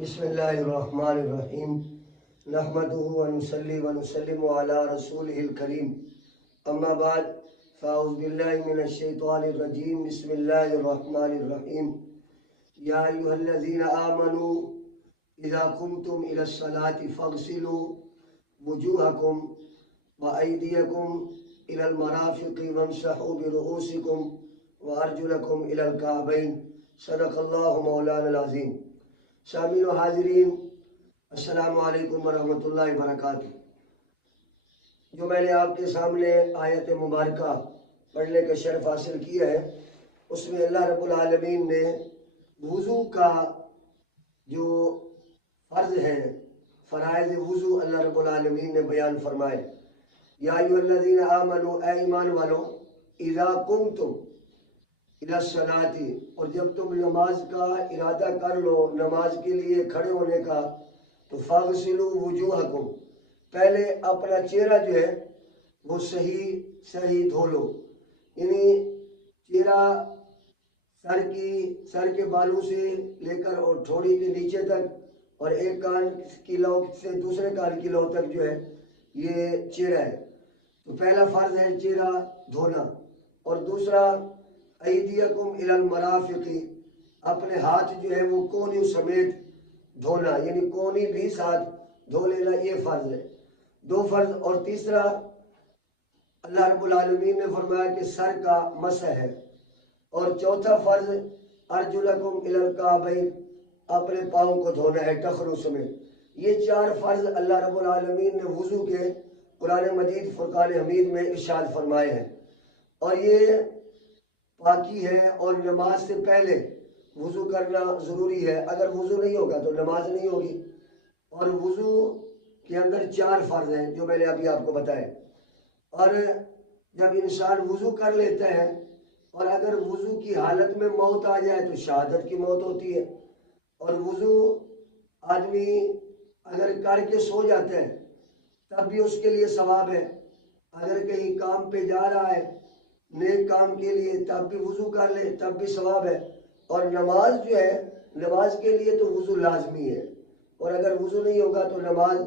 بسم اللہ الرحمن الرحیم نحمدہ ونصلی ونسلم علی رسولہ الکریم اما بعد فاعوذ باللہ من الشیطان الرجیم بسم اللہ الرحمن الرحیم یا ایہا الذین آمنوا اذا قمتم الى الصلاة فاغسلوا وجوہکم وایدیکم الى المرافق وامسحوا برؤوسکم وارجلکم الى الکعبین صدق اللہ مولانا العظیم۔ سامعین و حاضرین، السلام علیکم ورحمۃ اللہ وبرکاتہ۔ جو میں نے آپ کے سامنے آیت مبارکہ پڑھنے کا شرف حاصل کیا ہے، اس میں اللہ رب العالمین نے وضو کا جو فرض ہے، فرائض وضو اللہ رب العالمین نے بیان فرمائے۔ یا ایھا الذین آمنوا، اے ایمان والو، اذا قمتم الی الصلاۃ، اور جب تم نماز کا ارادہ کر لو، نماز کے لیے کھڑے ہونے کا، تو فاغسلوا وجوہکم، پہلے اپنا چہرہ جو ہے وہ صحیح دھو لو، یعنی چہرہ سر کے بالوں سے لے کر اور ٹھوڑی کے نیچے تک، اور ایک کان کی لو سے دوسرے کان کی لو تک جو ہے یہ چہرہ ہے۔ تو پہلا فرض ہے چہرہ دھونا، اور دوسرا ایدیکم الی المرافق، اپنے ہاتھ جو ہے وہ کونی سمیت دھونا، یعنی کونی بھی ساتھ دھو لینا، یہ فرض ہے، دو فرض۔ اور تیسرا اللہ رب العالمین نے فرمایا کہ سر کا مسح ہے، اور چوتھا فرض ارجلکم الی الکعبین، اپنے پاؤں کو دھونا ہے ٹخنوں سمیت۔ یہ چار فرض اللہ رب العالمین نے وضو کے قرآن مجید فرقان حمید میں ارشاد فرمائے ہیں، اور یہ پاکی ہے، اور نماز سے پہلے وضو کرنا ضروری ہے۔ اگر وضو نہیں ہوگا تو نماز نہیں ہوگی۔ اور وضو کے اندر چار فرض ہیں جو میں نے ابھی آپ کو بتائے، اور جب انسان وضو کر لیتا ہے اور اگر وضو کی حالت میں موت آ جائے تو شہادت کی موت ہوتی ہے، اور وضو آدمی اگر کر کے سو جاتا ہے تب بھی اس کے لیے ثواب ہے، اگر کہیں کام پہ جا رہا ہے نیک کام کے لیے تب بھی وضو کر لے تب بھی ثواب ہے۔ اور نماز جو ہے، نماز کے لیے تو وضو لازمی ہے، اور اگر وضو نہیں ہوگا تو نماز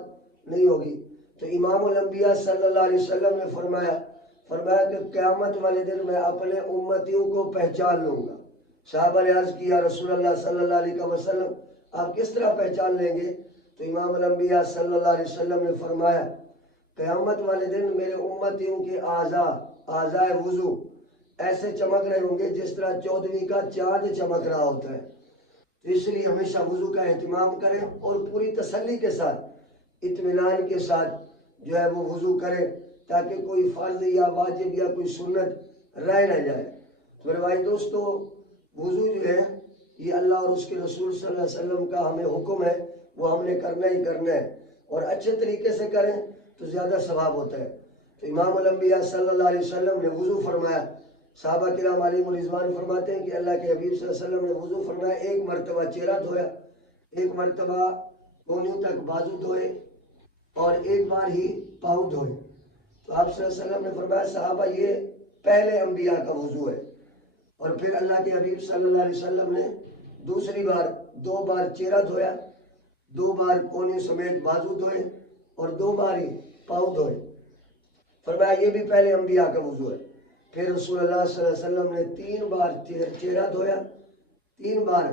نہیں ہوگی۔ تو امام الانبیاء صلی اللہ علیہ وسلم نے فرمایا کہ قیامت والے دن میں اپنے امتیوں کو پہچان لوں گا۔ صحابہ نے عرض کیا رسول اللہ صلی اللہ علیہ وسلم آپ کس طرح پہچان لیں گے؟ تو امام الانبیاء صلی اللہ علیہ وسلم نے فرمایا قیامت والے دن میرے امتیوں کے اعضاء وضو ایسے چمک رہے ہوں گے جس طرح 14ویں کا چاند چمک رہا ہوتا ہے۔ تو اس لیے ہمیشہ وضو کا اہتمام کریں، اور پوری تسلی کے ساتھ، اطمینان کے ساتھ جو ہے وہ وضو کریں، تاکہ کوئی فرض یا واجب یا کوئی سنت رہ نہ جائے۔ تو میرے بھائی دوستو، وضو جو ہے یہ اللہ اور اس کے رسول صلی اللہ علیہ وسلم کا ہمیں حکم ہے، وہ ہم نے کرنا ہی کرنا ہے، اور اچھے طریقے سے کریں تو زیادہ ثواب ہوتا ہے۔ تو امام الانبیاء صلی اللہ علیہ وسلم نے وضو فرمایا۔ صحابہ کرام علیہم الرضوان فرماتے ہیں کہ اللہ کے حبیب صلی اللہ علیہ وسلم نے وضو فرمایا، ایک مرتبہ چہرہ دھویا، ایک مرتبہ کونیوں تک بازو دھوئے، اور ایک بار ہی پاؤں دھوئے۔ تو آپ صلی اللہ علیہ وسلم نے فرمایا صحابہ یہ پہلے انبیاء کا وضو ہے۔ اور پھر اللہ کے حبیب صلی اللہ علیہ وسلم نے دوسری بار 2 بار چہرہ دھویا، 2 بار کونی سمیت بازو دھوئے، اور 2 بار ہی پاؤں دھوئے۔ فرمایا یہ بھی پہلے انبیاء کا وضو ہے۔ پھر رسول اللہ صلی اللہ علیہ وسلم نے 3 بار چہرہ دھویا، 3 بار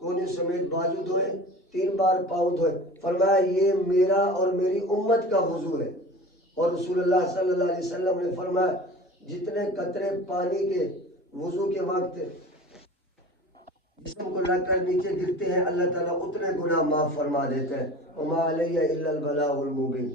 کونی سمیت بازو دھوئے، 3 بار پاؤں دھوئے۔ فرمایا یہ میرا اور میری امت کا وضو ہے۔ اور رسول اللہ صلی اللہ علیہ وسلم نے فرمایا جتنے قطرے پانی کے وضو کے وقت جسم کو لگ کر نیچے گرتے ہیں اللہ تعالیٰ اتنے گناہ معاف فرما دیتا ہے۔ وما علیہ الا البلاغ المبین۔